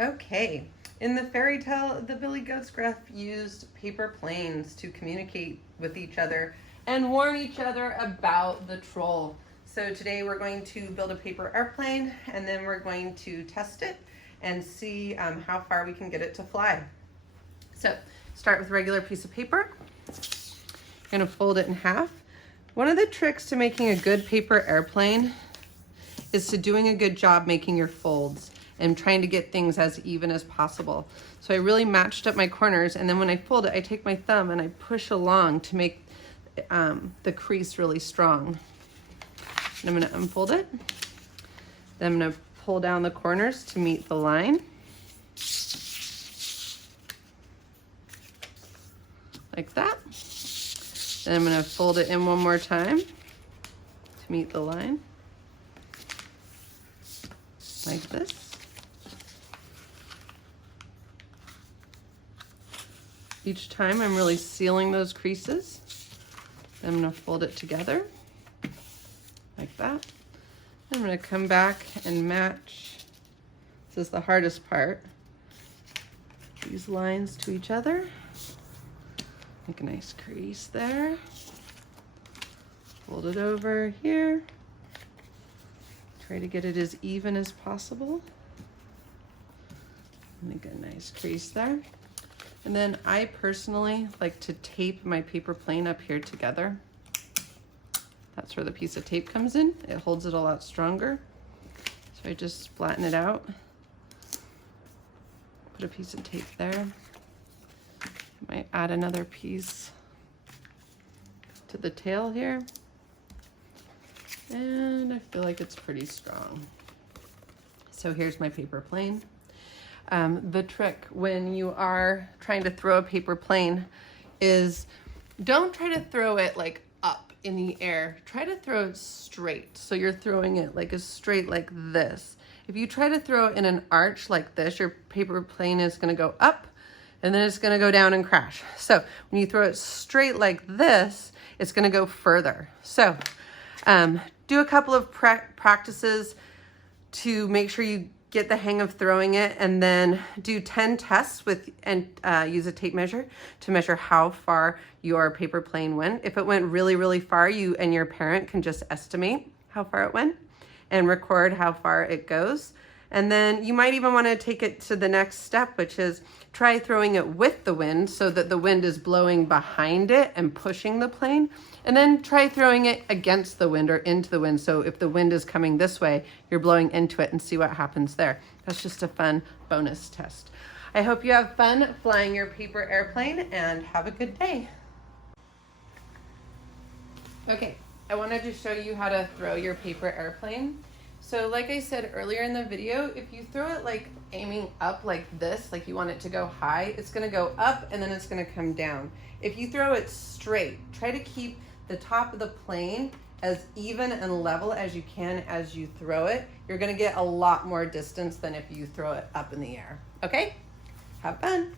Okay, in the fairy tale, the Billy Goat Gruff used paper planes to communicate with each other and warn each other about the troll. So today we're going to build a paper airplane, and then we're going to test it and see how far we can get it to fly. So start with a regular piece of paper. You're gonna fold it in half. One of the tricks to making a good paper airplane is to doing a good job making your folds and trying to get things as even as possible. So I really matched up my corners, and then when I fold it, I take my thumb and I push along to make the crease really strong. And I'm gonna unfold it. Then I'm gonna pull down the corners to meet the line. Like that. Then I'm gonna fold it in one more time to meet the line. Like this. Each time I'm really sealing those creases. Then I'm gonna fold it together like that. I'm gonna come back and match, this is the hardest part, these lines to each other. Make a nice crease there. Fold it over here. Try to get it as even as possible. Make a nice crease there. And then I personally like to tape my paper plane up here together. That's where the piece of tape comes in. It holds it a lot stronger. So I just flatten it out. Put a piece of tape there. Might add another piece to the tail here. And I feel like it's pretty strong. So here's my paper plane. The trick when you are trying to throw a paper plane is don't try to throw it like up in the air. Try to throw it straight. So you're throwing it like straight like this. If you try to throw it in an arch like this, your paper plane is going to go up and then it's going to go down and crash. So when you throw it straight like this, it's going to go further. So do a couple of practices to make sure you get the hang of throwing it, and then do 10 tests with and use a tape measure to measure how far your paper plane went. If it went really, really far, you and your parent can just estimate how far it went and record how far it goes. And then you might even want to take it to the next step, which is try throwing it with the wind so that the wind is blowing behind it and pushing the plane. And then try throwing it against the wind or into the wind. So if the wind is coming this way, you're blowing into it, and see what happens there. That's just a fun bonus test. I hope you have fun flying your paper airplane, and have a good day. Okay, I wanted to show you how to throw your paper airplane. So like I said earlier in the video, if you throw it like aiming up like this, like you want it to go high, it's gonna go up and then it's gonna come down. If you throw it straight, try to keep the top of the plane as even and level as you can as you throw it. You're gonna get a lot more distance than if you throw it up in the air. Okay? Have fun.